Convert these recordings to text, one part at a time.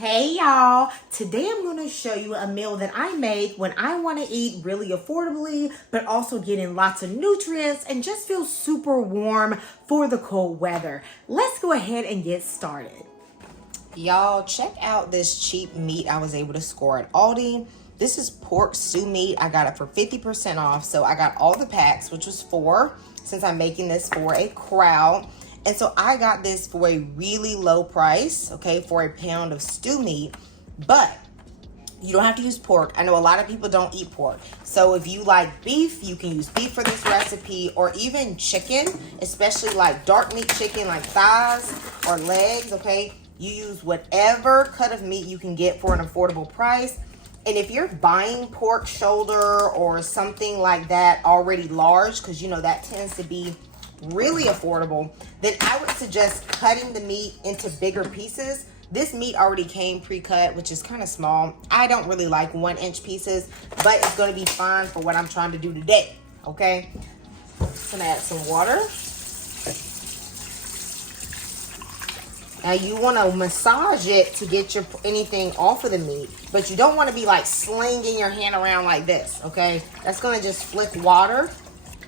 Hey y'all, today I'm going to show you a meal that I make when I want to eat really affordably, but also get in lots of nutrients and just feel super warm for the cold weather. Let's go ahead and get started. Y'all, check out this cheap meat I was able to score at Aldi. This is pork stew meat. I got it for 50% off, so I got all the packs, which was 4, since I'm making this for a crowd. And so I got this for a really low price, okay, for a pound of stew meat. But you don't have to use pork. I know a lot of people don't eat pork. So if you like beef, you can use beef for this recipe, or even chicken, especially like dark meat chicken, like thighs or legs, okay? You use whatever cut of meat you can get for an affordable price. And if you're buying pork shoulder or something like that already large, because you know that tends to be really affordable, then I would suggest cutting the meat into bigger pieces. This meat already came pre-cut, which is kind of small. I don't really like 1-inch pieces, but it's going to be fine for what I'm trying to do today, okay? I'm going to add some water. Now you want to massage it to get anything off of the meat, but you don't want to be like slinging your hand around like this, okay? That's going to just flick water.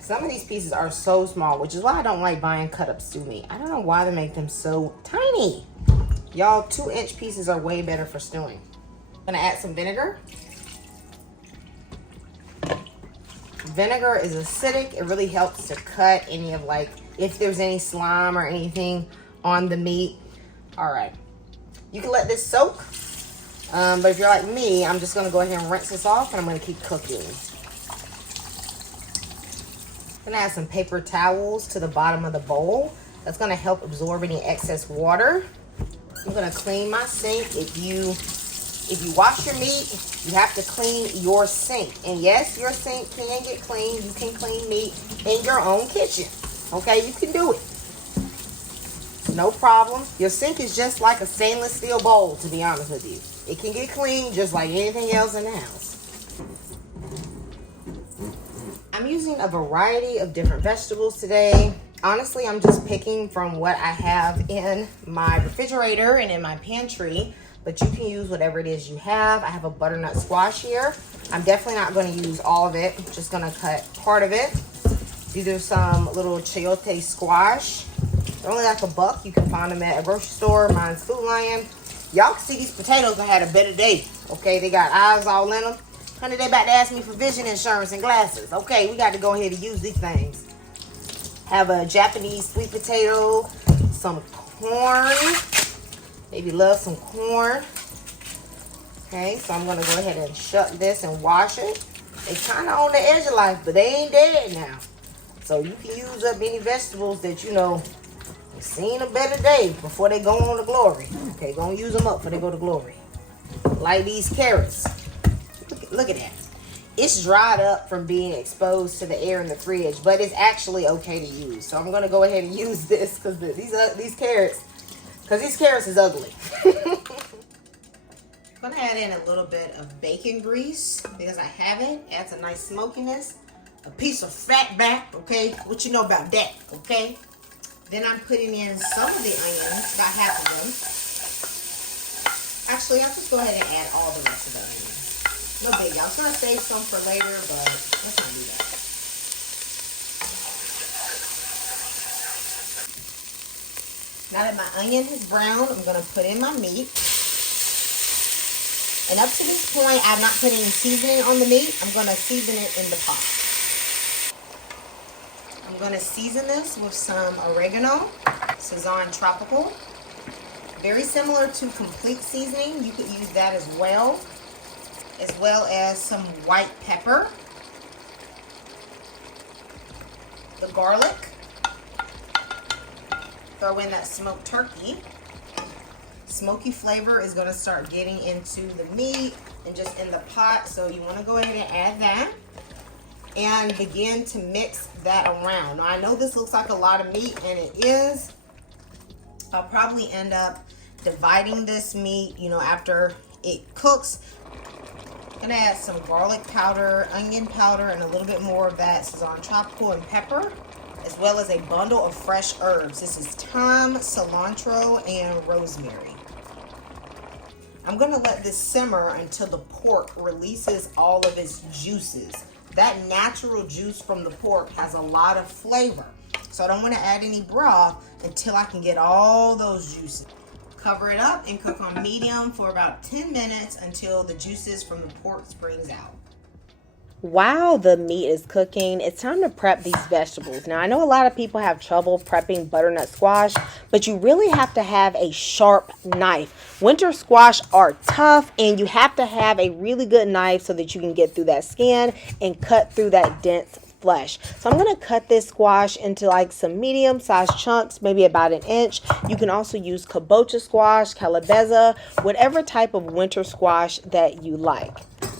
Some of these pieces are so small, which is why I don't like buying cut up stew meat. I don't know why they make them so tiny. Y'all, 2-inch pieces are way better for stewing. I'm gonna add some vinegar. Vinegar is acidic. It really helps to cut any of if there's any slime or anything on the meat. All right, you can let this soak. But if you're like me, I'm just gonna go ahead and rinse this off and I'm gonna keep cooking. I'm gonna add some paper towels to the bottom of the bowl. That's gonna help absorb any excess water. I'm gonna clean my sink. If you wash your meat, you have to clean your sink. And yes, your sink can get clean. You can clean meat in your own kitchen. Okay, you can do it. No problem. Your sink is just like a stainless steel bowl, to be honest with you. It can get clean just like anything else in the house. I'm using a variety of different vegetables today. Honestly, I'm just picking from what I have in my refrigerator and in my pantry, but you can use whatever it is you have. I have a butternut squash here. I'm definitely not going to use all of it. I'm just going to cut part of it. These are some little chayote squash. They're only like $1. You can find them at a grocery store. Mine's Food Lion. Y'all can see these potatoes have had a better day. Okay, they got eyes all in them. Honey, they about to ask me for vision insurance and glasses. Okay, we got to go ahead and use these things. Have a Japanese sweet potato, some corn. Maybe love some corn. Okay, so I'm going to go ahead and shuck this and wash it. They kind of on the edge of life, but they ain't dead now. So you can use up any vegetables that you know have seen a better day before they go on to glory. Okay, go and use them up before they go to glory. Like these carrots. Look at that. It's dried up from being exposed to the air in the fridge, but it's actually okay to use. So I'm going to go ahead and use this because these carrots is ugly. I'm going to add in a little bit of bacon grease because I have it. Adds a nice smokiness. A piece of fat back, okay? What you know about that, okay? Then I'm putting in some of the onions, about half of them. Actually, I'll just go ahead and add all the rest of the onions. No big, I was gonna save some for later, but let's not do that. Now that my onion is brown, I'm gonna put in my meat. And up to this point, I'm not putting any seasoning on the meat. I'm gonna season it in the pot. I'm gonna season this with some oregano, Sazon Tropical. Very similar to complete seasoning. You could use that as well as some white pepper, the garlic, throw in that smoked turkey. Smoky flavor is going to start getting into the meat and just in the pot, so you want to go ahead and add that and begin to mix that around. Now I know this looks like a lot of meat, and it is. I'll probably end up dividing this meat, you know, after it cooks. I'm gonna add some garlic powder, onion powder, and a little bit more of that Sazon Tropical and pepper, as well as a bundle of fresh herbs. This is thyme, cilantro, and rosemary. I'm gonna let this simmer until the pork releases all of its juices. That natural juice from the pork has a lot of flavor. So I don't wanna add any broth until I can get all those juices. Cover it up and cook on medium for about 10 minutes until the juices from the pork springs out. While the meat is cooking, it's time to prep these vegetables. Now, I know a lot of people have trouble prepping butternut squash, but you really have to have a sharp knife. Winter squash are tough, and you have to have a really good knife so that you can get through that skin and cut through that dense flesh. So I'm going to cut this squash into like some medium-sized chunks, maybe about 1 inch. You can also use kabocha squash, calabaza, whatever type of winter squash that you like.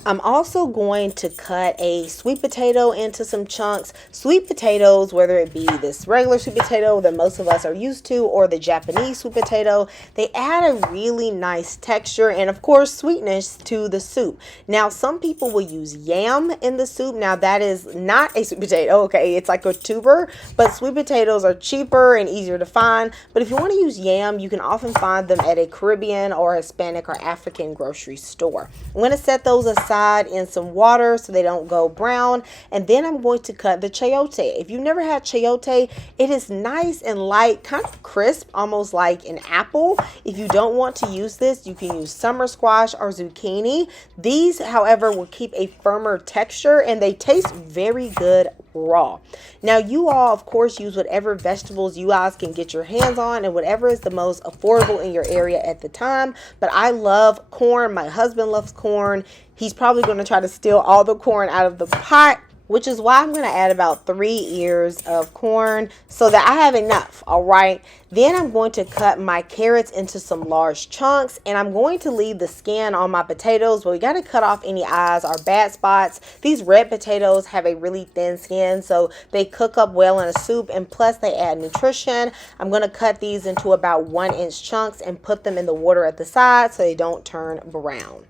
I'm also going to cut a sweet potato into some chunks. Sweet potatoes, whether it be this regular sweet potato that most of us are used to or the Japanese sweet potato, they add a really nice texture and of course sweetness to the soup. Now some people will use yam in the soup. Now that is not a sweet potato, okay? It's like a tuber, but sweet potatoes are cheaper and easier to find. But if you want to use yam, you can often find them at a Caribbean or Hispanic or African grocery store. I'm going to set those aside in some water so they don't go brown, and then I'm going to cut the chayote. If you've never had chayote, it is nice and light, kind of crisp, almost like an apple. If you don't want to use this, you can use summer squash or zucchini. These, however, will keep a firmer texture and they taste very good raw. Now you all of course use whatever vegetables you guys can get your hands on and whatever is the most affordable in your area at the time, but I love corn. My husband loves corn. He's probably going to try to steal all the corn out of the pot, which is why I'm going to add about 3 ears of corn so that I have enough. All right. Then I'm going to cut my carrots into some large chunks, and I'm going to leave the skin on my potatoes, but we got to cut off any eyes or bad spots. These red potatoes have a really thin skin, so they cook up well in a soup, and plus they add nutrition. I'm going to cut these into about 1-inch chunks and put them in the water at the side so they don't turn brown.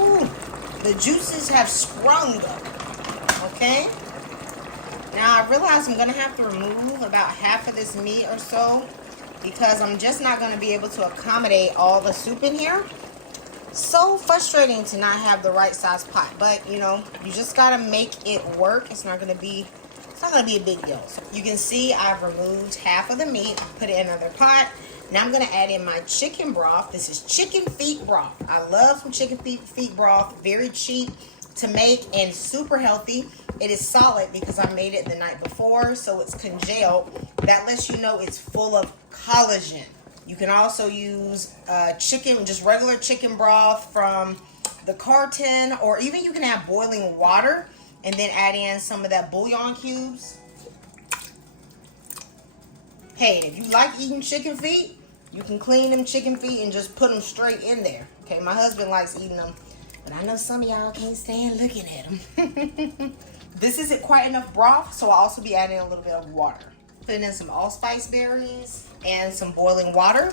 Ooh, the juices have sprung up, okay? Now I realize I'm gonna have to remove about half of this meat or so because I'm just not gonna be able to accommodate all the soup in here. So frustrating to not have the right size pot, but you know, you just gotta make it work. It's not gonna be a big deal. So you can see I've removed half of the meat, put it in another pot. Now I'm going to add in my chicken broth. This is chicken feet broth. I love some chicken feet broth. Very cheap to make and super healthy. It is solid because I made it the night before, so it's congealed. That lets you know it's full of collagen. You can also use chicken, just regular chicken broth from the carton, or even you can have boiling water and then add in some of that bouillon cubes. Hey, if you like eating chicken feet, you can clean them chicken feet and just put them straight in there. Okay, my husband likes eating them, but I know some of y'all can't stand looking at them. This isn't quite enough broth, so I'll also be adding a little bit of water. Putting in some allspice berries and some boiling water.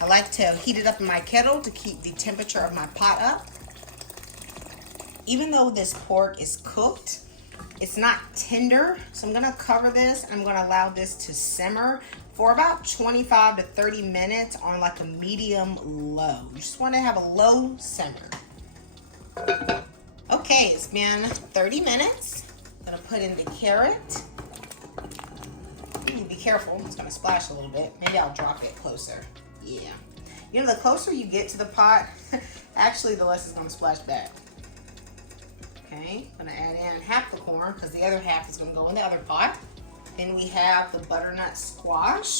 I like to heat it up in my kettle to keep the temperature of my pot up. Even though this pork is cooked, it's not tender, so I'm gonna cover this. I'm gonna allow this to simmer for about 25 to 30 minutes on like a medium low. You just wanna have a low simmer. Okay, it's been 30 minutes. I'm gonna put in the carrot. Be careful, it's gonna splash a little bit. Maybe I'll drop it closer. Yeah. You know, the closer you get to the pot, actually the less it's gonna splash back. Okay, I'm gonna add in half the corn because the other half is gonna go in the other pot. Then we have the butternut squash,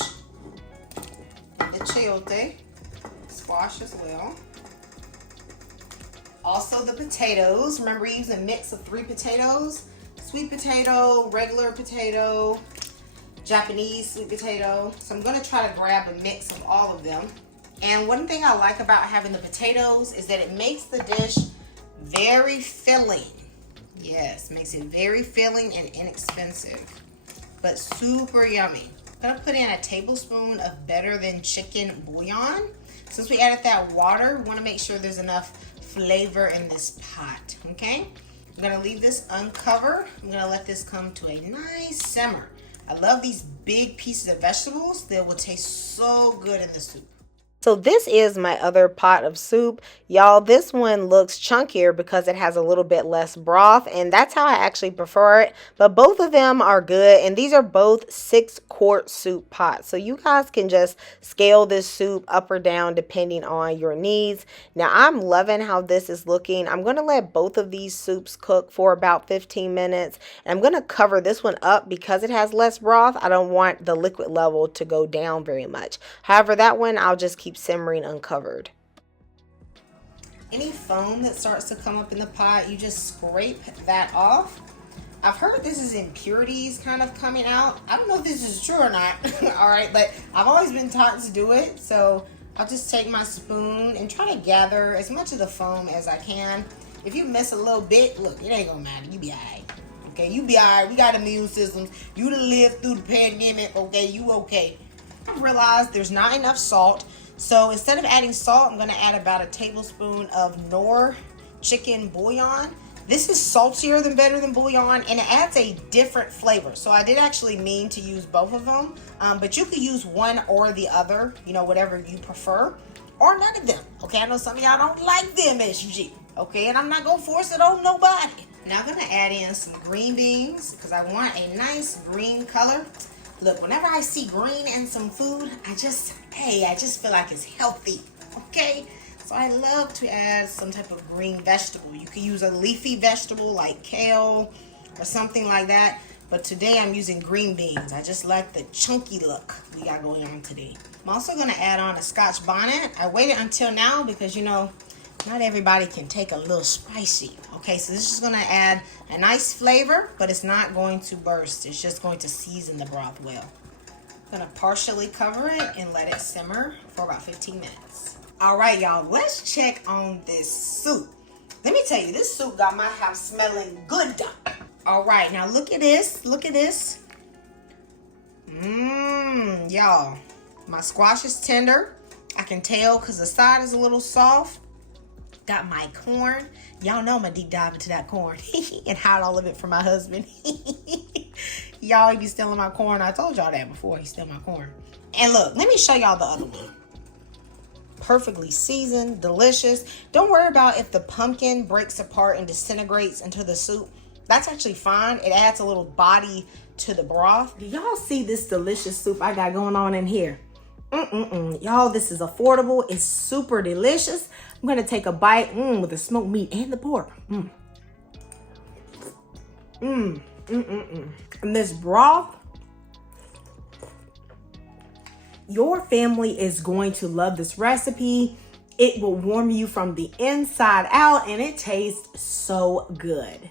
the chayote squash as well. Also the potatoes. Remember, we're using a mix of 3 potatoes: sweet potato, regular potato, Japanese sweet potato. So I'm gonna try to grab a mix of all of them. And one thing I like about having the potatoes is that it makes the dish very filling. Yes, makes it very filling and inexpensive, but super yummy. I'm gonna put in a tablespoon of better than chicken bouillon. Since we added that water, we wanna make sure there's enough flavor in this pot, okay? I'm gonna leave this uncovered. I'm gonna let this come to a nice simmer. I love these big pieces of vegetables. They will taste so good in the soup. So this is my other pot of soup. Y'all, this one looks chunkier because it has a little bit less broth, and that's how I actually prefer it. But both of them are good, and these are both 6-quart soup pots. So you guys can just scale this soup up or down depending on your needs. Now, I'm loving how this is looking. I'm going to let both of these soups cook for about 15 minutes. And I'm going to cover this one up because it has less broth. I don't want the liquid level to go down very much. However, that one I'll just keep simmering uncovered. Any foam that starts to come up in the pot, you just scrape that off. I've heard this is impurities kind of coming out. I don't know if this is true or not. All right, but I've always been taught to do it. So I'll just take my spoon and try to gather as much of the foam as I can. If you miss a little bit, look, it ain't gonna matter. You be all right. Okay, you be all right. We got immune systems. You done lived through the pandemic. Okay, you okay. I realized there's not enough salt. So instead of adding salt, I'm going to add about a tablespoon of Knorr chicken bouillon. This is saltier than better than bouillon, and it adds a different flavor. So I did actually mean to use both of them, but you could use one or the other, you know, whatever you prefer, or none of them. Okay, I know some of y'all don't like the MSG, okay, and I'm not going to force it on nobody. Now I'm going to add in some green beans because I want a nice green color. Look, whenever I see green in some food, I just feel like it's healthy, okay? So I love to add some type of green vegetable. You can use a leafy vegetable like kale or something like that. But today I'm using green beans. I just like the chunky look we got going on today. I'm also gonna add on a scotch bonnet. I waited until now because, you know, not everybody can take a little spicy. Okay, so this is gonna add a nice flavor, but it's not going to burst. It's just going to season the broth well. I'm gonna partially cover it and let it simmer for about 15 minutes. All right, y'all, let's check on this soup. Let me tell you, this soup got my house smelling good. All right, now look at this, look at this. Y'all, my squash is tender. I can tell because the side is a little soft. Got my corn. Y'all know I'm gonna deep dive into that corn and hide all of it from my husband. Y'all, he be stealing my corn. I told y'all that before. He steal my corn. And look, let me show y'all the other one. Perfectly seasoned, delicious. Don't worry about if the pumpkin breaks apart and disintegrates into the soup. That's actually fine. It adds a little body to the broth. Do y'all see this delicious soup I got going on in here? Y'all, this is affordable. It's super delicious. I'm gonna take a bite with the smoked meat and the pork. And this broth, your family is going to love this recipe. It will warm you from the inside out, and it tastes so good.